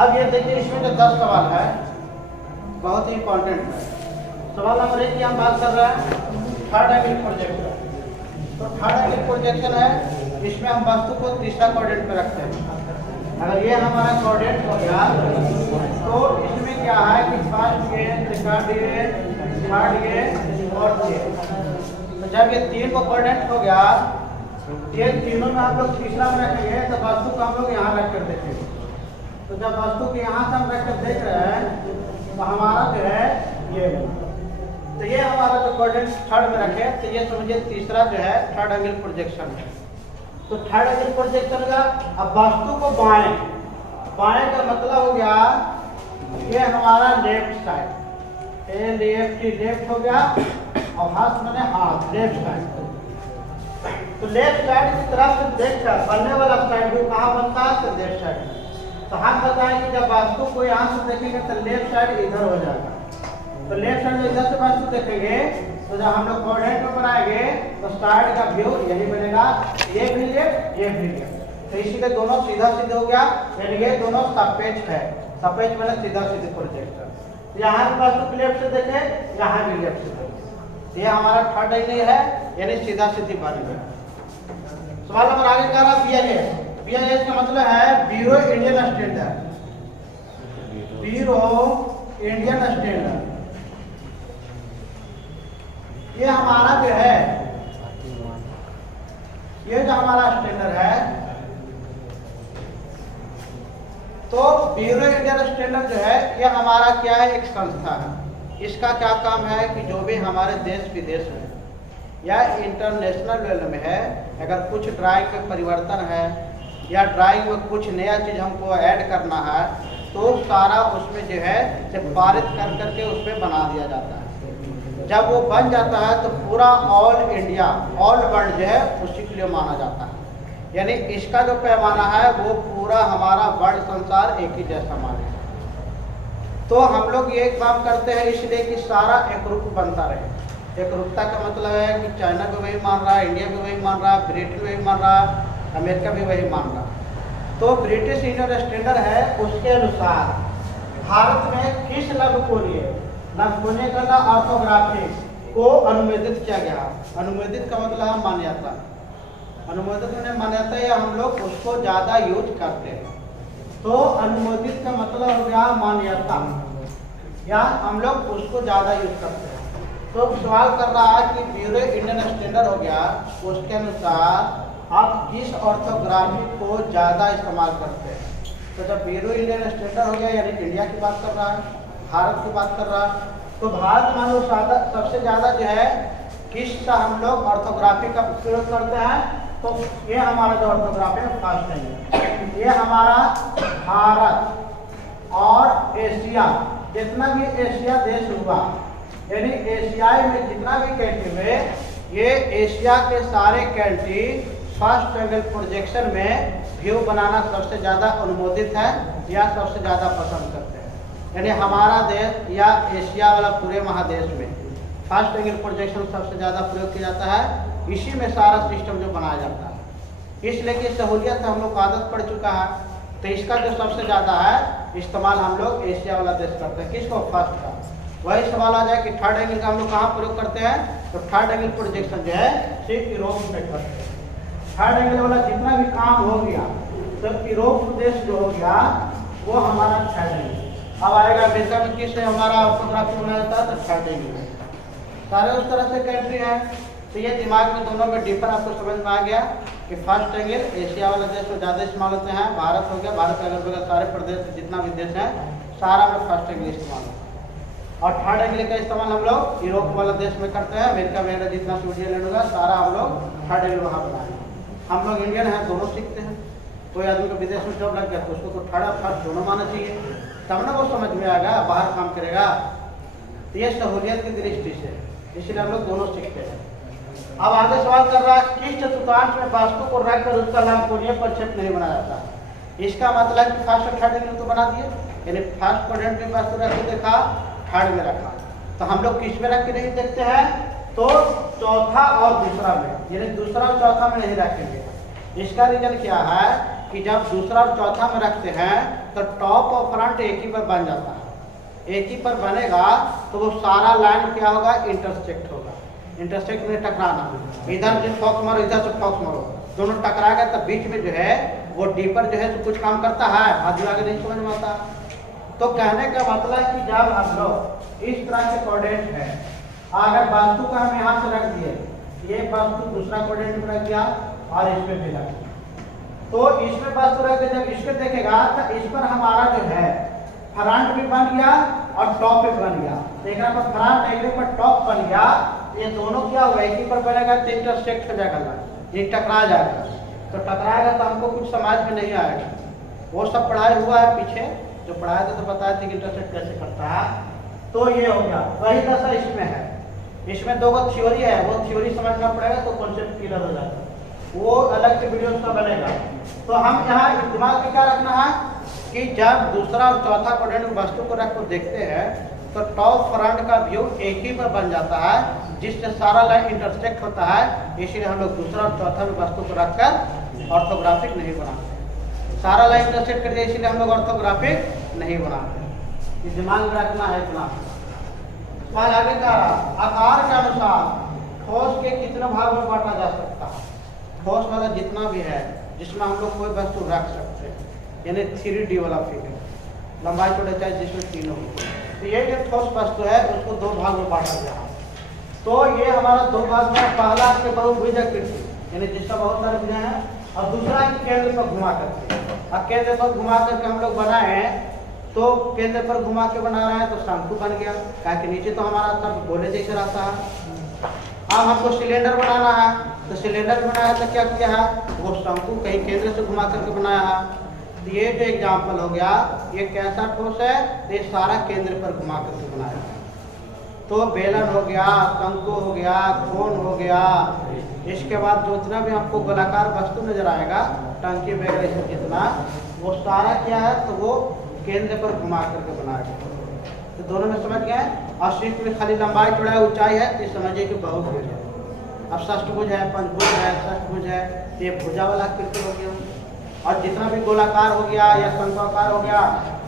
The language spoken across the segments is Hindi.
अब ये देखिए इसमें जो 10 सवाल है बहुत ही इंपॉर्टेंट है। सवाल नंबर 1 की हम बात कर रहे हैं थर्ड एंगल प्रोजेक्शन। तो थर्ड एंगल प्रोजेक्शन है, इसमें हम वस्तु को तीसरा क्वाड्रेंट पे रखते हैं। अगर ये हमारा क्वाड्रेंट हो गया तो इसमें क्या है कि फर्स्ट ये, सेकंड ये, थर्ड ये और फोर्थ। तो जब ये तीन को क्वाड्रेंट हो गया, ये तीनों में हम लोग तीसरा में रखेंगे तो वस्तु को हम लोग यहाँ रख कर देखेंगे। तो जब वस्तु को यहाँ से हम रख कर देख रहे हैं तो हमारा जो है ये, तो ये हमारा जो क्वाड्रेंट थर्ड में रखे तो ये समझिए तीसरा जो है थर्ड एंगल प्रोजेक्शन है। तो थर्ड एंगल प्रोजेक्शन का अब वस्तु को बाएं, बाएं का मतलब हो गया ये हमारा लेफ्ट साइड, ए लेफ्ट हो गया और हाथ मैंने हाथ लेफ्ट साइड। तो लेफ्ट साइड की तरफ से देखकर बनने वाला साइड भी कहाँ बनता है तो लेफ्ट साइड में। तो हम बताएं कि जब वास्तु को यहाँ से देखेंगे तो लेफ्ट साइड इधर हो जाएगा। तो लेफ्ट साइड में इधर से वास्तु देखेंगे तो जब हम लोग क्वाड्रेंट में बनाएंगे तो साइड का व्यू यही बनेगा, ये भी लेफ्ट ये भी लेफ्ट। तो इसीलिए दोनों सीधा सीधे हो गया, यानी ये दोनों सापेक्ष है। सापेक्ष मैंने सीधा सीधे प्रोजेक्टर। यहाँ भी वास्तु लेफ्ट से देखे, यहाँ भी लेफ्ट से देखे। ये हमारा थर्ड एंगल है, यानी सीधा सीधी बन गया। सवाल नंबर आगे कह रहा BIS। BIS का मतलब है bureau Indian standard, bureau Indian standard. ये हमारा जो है, ये जो हमारा स्टैंडर्ड है, तो ब्यूरो इंडियन स्टैंडर्ड जो है ये हमारा क्या है, एक संस्था है। इसका क्या काम है कि जो भी हमारे देश विदेश में या इंटरनेशनल लेवल में है, अगर कुछ ड्राइंग में परिवर्तन है या ड्राइंग में कुछ नया चीज़ हमको ऐड करना है तो सारा उसमें जो है पारित कर करके उस पर बना दिया जाता है। जब वो बन जाता है तो पूरा ऑल इंडिया, ऑल वर्ल्ड जो है उसी के लिए माना जाता है। यानी इसका जो पैमाना है वो पूरा हमारा वर्ल्ड संसार एक ही जैसा माने। तो हम लोग ये काम करते हैं इसलिए कि सारा एक रूप बनता रहे। एक रूपता का मतलब है कि चाइना भी वही मान रहा है, इंडिया भी वही मान रहा है, ब्रिटेन भी वही मान रहा है, अमेरिका भी वही मान रहा है। तो ब्रिटिश इंडियन स्टैंडर्ड है, उसके अनुसार भारत में किस लघुकोणीय का ऑर्थोग्राफी को अनुमोदित किया गया। अनुमोदित का मतलब है मान्यता। अनुमोदित में मान्यता या हम लोग उसको ज़्यादा यूज करते हैं। तो अनुमोदित का मतलब हो गया मान्यता, या हम लोग उसको ज़्यादा यूज करते हैं। तो सवाल कर रहा है कि ब्यूरो इंडियन स्टैंडर्ड हो गया, उसके अनुसार आप किस ऑर्थोग्राफी को ज़्यादा इस्तेमाल करते हैं। तो जब ब्यूरो इंडियन स्टैंडर्ड हो गया यानी इंडिया की बात कर रहा है, भारत की बात कर रहा है, तो भारत मान लो सबसे ज़्यादा जो है किस का हम लोग ऑर्थोग्राफी का प्रयोग करते हैं। तो ये हमारा जो ऑर्थोग्राफी है फर्स्ट है, ये हमारा भारत और एशिया, जितना भी एशिया देश हुआ यानी एशियाई में जितना भी कंट्री हुए, ये एशिया के सारे कंट्री फर्स्ट एंगल प्रोजेक्शन में व्यू बनाना सबसे ज़्यादा अनुमोदित है या सबसे ज़्यादा पसंद करते हैं। यानी हमारा देश या एशिया वाला पूरे महादेश में फर्स्ट एंगल प्रोजेक्शन सबसे ज़्यादा प्रयोग किया जाता है। इसी में सारा सिस्टम जो बनाया जाता है, इसलिए कि सहूलियत हम लोग को आदत पड़ चुका है। तो इसका जो सबसे ज़्यादा है इस्तेमाल हम लोग एशिया वाला देश करते हैं। किसको? फर्स्ट का। वही सवाल आ जाए कि थर्ड एंगल का हम लोग कहाँ प्रयोग करते हैं, तो थर्ड एंगल प्रोजेक्शन जो है सिर्फ यूरोप में करते हैं। थर्ड एंगल वाला जितना भी काम हो गया तो यूरोप देश जो हो गया वो हमारा थर्ड एंगल। अब आएगा अमेरिका में किस हमारा ऑर्थोग्राफी बनाया जाता है, तो थर्ड एंगल। सारे उस तरह से कंट्री है। तो ये दिमाग में दोनों में डिफर आपको समझ में आ गया कि फर्स्ट एंगल एशिया वाला देश में ज़्यादा इस्तेमाल होते हैं। भारत हो गया, भारत के अगल बगल सारे प्रदेश जितना भी देश है सारा में फर्स्ट एंगल इस्तेमाल होता है। और थर्ड एंगल का इस्तेमाल हम लोग यूरोप वाला देश में करते हैं। अमेरिका में जितना स्विट्जरलैंड होगा सारा हम लोग थर्ड एंगल वहाँ बनाए। हम लोग इंडियन हैं, दोनों सीखते हैं। कोई आदमी को विदेश में जॉब लग गया तो उसको तो थर्ड और फर्स्ट दोनों मानना चाहिए, तब ना वो समझ में आएगा, बाहर काम करेगा। तो ये सहूलियत की दृष्टि से इसलिए हम लोग दोनों सीखते हैं। अब आगे सवाल कर रहा है किस चतुर्थांश में वास्तु को रखकर उसका लंबकोणीय प्रक्षेप नहीं बनाया जाता। इसका मतलब कि फर्स्ट और थर्ड एंगल तो बना दिए, यानी फर्स्ट क्वाड्रेंट में वास्तु रख के देखा, थर्ड में रखा। तो हम लोग किस में रख के नहीं देखते हैं, तो चौथा और दूसरा में, यानी दूसरा और चौथा में नहीं रखेंगे। इसका रीजन क्या है कि जब दूसरा और चौथा में रखते हैं तो टॉप और फ्रंट एक ही पर बन जाता है। एक ही पर बनेगा तो वो सारा लाइन क्या होगा, इंटरसेक्ट होगा। इंटरसेक्ट में टकराना, इधर से फॉक्स मारो, इधर से फॉक्स मारो, दोनों टकराएगा तब बीच में जो है वो डीपर जो है तो कुछ काम करता है, आगे आगे नहीं समझ में आता। तो कहने का मतलब है कि जब हम लोग इस तरह के कोऑर्डिनेट है, अगर वस्तु को हम यहाँ से रख दिए, ये वस्तु दूसरा कोऑर्डिनेट में रख दिया और इसमें भी रख दिया, तो इसमें वस्तु रख दिया, जब इसको देखेगा तो इस पर हमारा जो है फ्रंट भी बन गया और टॉप भी बन गया। देखना पर फ्रंट एक पर टॉप बन गया, ये दोनों क्या होगा, एक ही पर बनेगा तो इंटरसेक्ट हो जाएगा, ये टकरा जाएगा। तो टकराएगा तो हमको कुछ समझ में नहीं आएगा। वो सब पढ़ाई हुआ है पीछे, जो पढ़ाया था तो बताया था कि इंटरसेक्ट कैसे करता है। तो ये हो गया, वही दशा इसमें है। इसमें दो थ्योरी है, वो थ्योरी समझना पड़ेगा तो कॉन्सेप्ट क्लियर हो जाता है, वो अलग से वीडियो का बनेगा। तो हम यहाँ दिमाग में क्या रखना है कि जब दूसरा और चौथा कोऑर्डिनेट वस्तु को रख कर देखते हैं तो टॉप फ्रंट का व्यू एक ही पर बन जाता है, जिससे सारा लाइन इंटरसेक्ट होता है। इसीलिए हम लोग दूसरा और चौथा में वस्तु को रखकर ऑर्थोग्राफिक नहीं बनाते। सारा लाइन इंटरसेक्ट करते इसीलिए हम लोग ऑर्थोग्राफिक नहीं बनाते। ये दिमाग में रखना है इतना। सवाल आगे का आकार के अनुसार ठोस के कितने भाग में बांटा जा सकता है। ठोस वाला जितना भी है जिसमें हम लोग कोई वस्तु रख सकते हैं, यानी 3D वाला फिगर, लंबाई चौड़ाई चाहे जिसमें तीनों हो। तो ये जो ठोस वस्तु है उसको दो भाग में बांटा गया। तो ये हमारा दो भाग में, पहला के बहुभुजाकृति यानी जिसका बहुत सारे भुजा है, और दूसरा केंद्र पर घुमा करके। अब केंद्र पर घुमा करके हम लोग बनाए हैं, तो केंद्र पर घुमा के बना रहे हैं तो शंकु बन गया, क्योंकि नीचे तो हमारा सब गोले जैसे रहता है। अब हमको सिलेंडर बनाना है, तो सिलेंडर बनाया तो क्या किया है, वो शंकु कहीं केंद्र से घुमा करके बनाया है। तो ये जो एग्जाम्पल हो गया, ये कैसा ठोस है, तो ये सारा केंद्र पर घुमा करके बनाया है। तो बेलन हो गया, शंकु हो गया, कोन हो गया। इसके बाद जितना भी हमको गोलाकार वस्तु नजर आएगा, टंकी वगैरह से जितना, वो सारा क्या है तो वो केंद्र पर घुमा करके बनाया गया। तो दोनों में समझ गए। और सिर्फ में खाली लंबाई चौड़ाई ऊंचाई है तो समझिए कि बहुभुज है। अब षष्ठभुज है, पंचभुज है, षष्ठभुज है, ये भुजा वाला आकृति हो गया। और जितना भी गोलाकार हो गया या शंक्वाकार हो गया,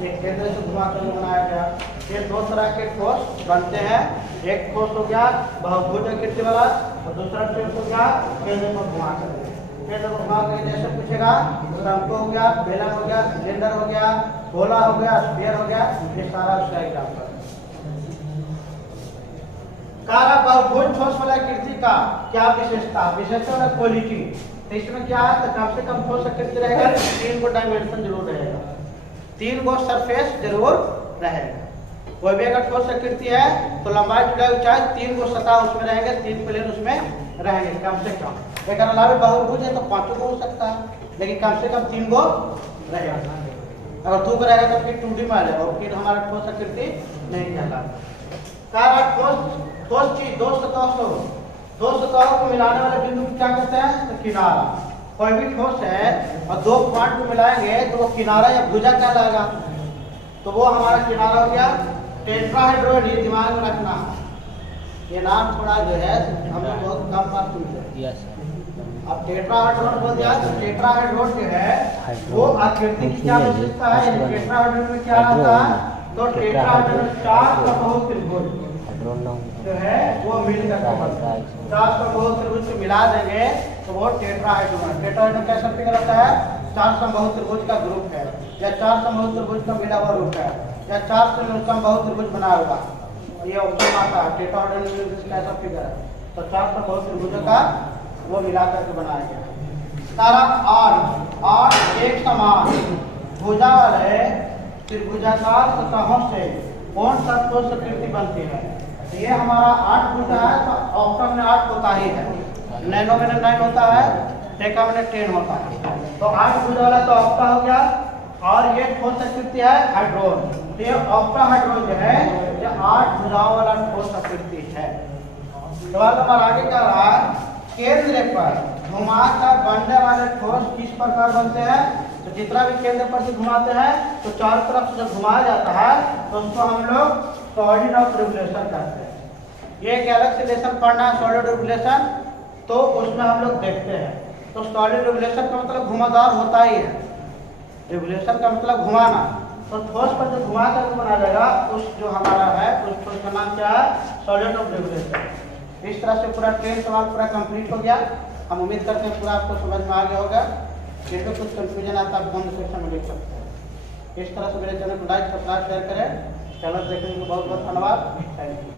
ये केंद्र से घुमा कर बनाया गया। ये दो तरह के ठोस बनते हैं। एक ठोस हो गया बहुभुज आकृति वाला, और दूसरा ठोस हो गया केंद्र को घुमा कर। केंद्र को घुमा कर जैसे पूछेगा, शंकु हो गया, बेलन हो गया, सिलेंडर हो गया, गोला हो गया, स्फीयर हो गया, ये सारा उसका एग्जाम्पल है। कारा बहुभुज ठोस वाला आकृति का क्या विशेषता, विशेषता वाला क्वालिटी। तो इसमें क्या है, तो कम से कम ठोस आकृति रहेगा, 3 गो डायमेंशन जरूर रहेगा, 3 गो सरफेस जरूर रहेगा। कोई भी अगर ठोस आकृति है तो लंबाई चौड़ाई ऊंचाई 3 गो सतह उसमें रहेंगे, 3 प्लेन उसमें रहेंगे कम से कम। अगर अलावा बहुभुज है तो 5 गो हो सकता है, लेकिन कम से कम 3 गो रहेगा। अगर 2 गो रहेगा तो फिर 2D में आ जाएगा, फिर हमारा ठोस आकृति नहीं कहलाता। ठोस चीज दो सतहों को मिलाने वाले बिंदु को क्या कहते हैं, तो किनारा। कोई भी ठोस है और 2 पॉइंट को मिलाएंगे तो वो किनारा या भुजा कहलाएगा, तो वो हमारा किनारा हो गया। टेट्राहेड्रॉन, ये दिमाग में रखना है, ये नाम थोड़ा जो है हम लोग बहुत कम बार सुनते हैं। अब टेट्राहेड्रॉन बोल दिया, तो टेट्राहेड्रॉन जो है वो आकृति की क्या विशेषता है, टेट्राहेड्रॉन में क्या आता है, तो टेट्राहेड्रॉन 4 समबाहु त्रिभुज जो है वो मिलकर बनता है। 4 समबाहु त्रिभुज को मिला देंगे तो वो टेट्राहेड्रॉन। टेट्राहेड्रॉन कैसा फिगर होता है, 4 समबाहु त्रिभुज का ग्रुप है, या 4 समबाहु त्रिभुज का मिला हुआ रूप है, या 4 समबाहु त्रिभुज बनाया हुआ। ये ऑप्शन आता है टेट्राहेड्रॉन कैसा फिगर है, तो 4 समबाहु त्रिभुजों का वो मिला करके बनाया गया। तारा और एक समान भुजा वाले त्रिभुजाकार सतहों से कौन सा ठोस आकृति बनती है। तो ये हमारा 8 भुजा है, तो ऑक्टल में 8 होता ही है, नैनो में 9 होता है, टेका में 10 होता है। तो 8 भुजा वाला तो ऑक्टा हो गया। और ये ठोस आकृति है हाइड्रोन, तो ये ऑक्टाहाइड्रोन जो है ये 8 भुजाओं वाला ठोस आकृति है। सवाल नंबर आगे का रहा, केंद्र पर घुमाकर बनने वाले ठोस किस प्रकार बनते हैं। तो जितना भी केंद्र पर से घुमाते हैं तो चारों तरफ से जब घुमाया जाता है तो उसको हम लोग सॉलिड ऑफ रिवोल्यूशन कहते हैं। ये एक अलग से लेसन पढ़ना है सॉलिड रिवोल्यूशन, तो उसमें हम लोग देखते हैं। तो सॉलिड रिवोल्यूशन का मतलब घुमावदार होता ही है, रिवोल्यूशन का मतलब घुमाना। तो ठोस पर जो घुमा कर बना जाएगा उस जो हमारा है उस ठोस का नाम क्या है? Solid of revolution. इस तरह से पूरा 10 सवाल पूरा कंप्लीट हो गया। हम उम्मीद करते हैं पूरा आपको समझ में आ गया होगा। जिनको कुछ कंफ्यूजन आता है आप कमेंट सेक्शन में लिख सकते हैं। इस तरह से मेरे चैनल को लाइक सब्सक्राइब शेयर करें। चैनल देखने के लिए बहुत बहुत धन्यवाद। Thank you.